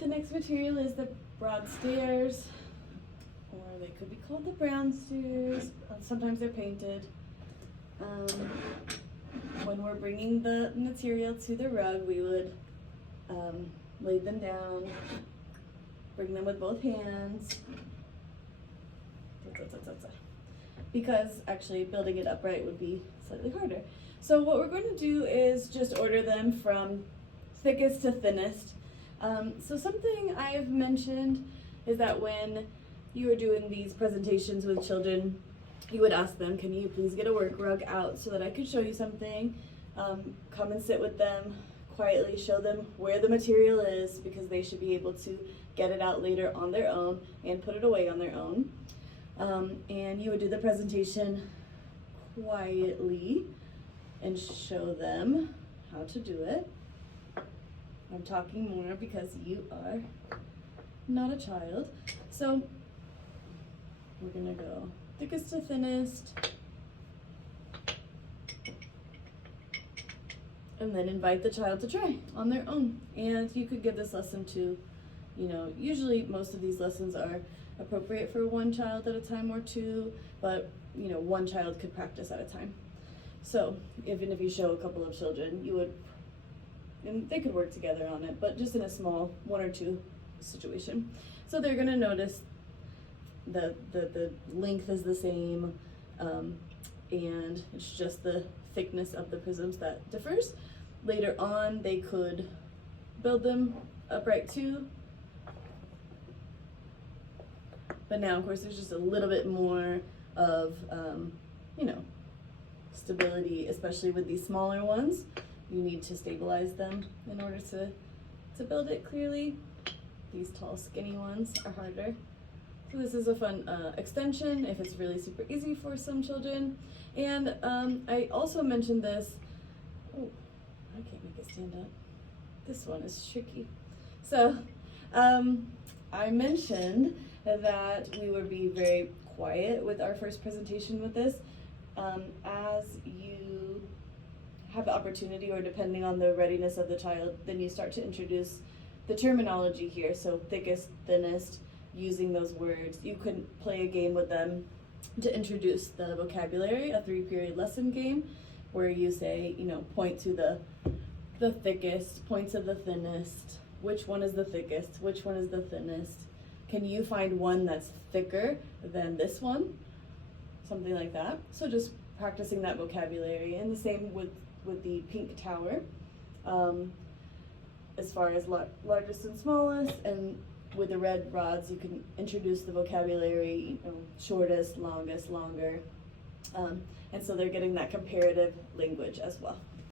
The next material is the broad stairs, or they could be called the brown stairs. Sometimes they're painted. When we're bringing the material to the rug, we would lay them down, bring them with both hands, because actually building it upright would be slightly harder. So what we're going to do is just order them from thickest to thinnest. So something I've mentioned is that when you are doing these presentations with children, you would ask them, can you please get a work rug out so that I could show you something? Come and sit with them, quietly show them where the material is, because they should be able to get it out later on their own and put it away on their own. And you would do the presentation quietly and show them how to do it. I'm talking more because you are not a child. So we're gonna go thickest to thinnest, and then invite the child to try on their own. And you could give this lesson to, usually most of these lessons are appropriate for one child at a time or two, but one child could practice at a time. So even if you show a couple of children, and they could work together on it, but just in a small 1 or 2 situation. So they're gonna notice the length is the same, and it's just the thickness of the prisms that differs. Later on, they could build them upright too. But now, of course, there's just a little bit more of, stability, especially with these smaller ones. You need to stabilize them in order to build it clearly. These tall, skinny ones are harder. So this is a fun extension if it's really super easy for some children. And I also mentioned this. Oh, I can't make it stand up. This one is tricky. So I mentioned that we would be very quiet with our first presentation with this. As you have the opportunity, or depending on the readiness of the child, then you start to introduce the terminology here. So thickest, thinnest, using those words. You could play a game with them to introduce the vocabulary, a 3-period lesson game, where you say, point to the thickest, point to the thinnest, which one is the thickest, which one is the thinnest. Can you find one that's thicker than this one? Something like that. So just practicing that vocabulary. And the same with the pink tower, as far as largest and smallest. And with the red rods, you can introduce the vocabulary, shortest, longest, longer. And so they're getting that comparative language as well.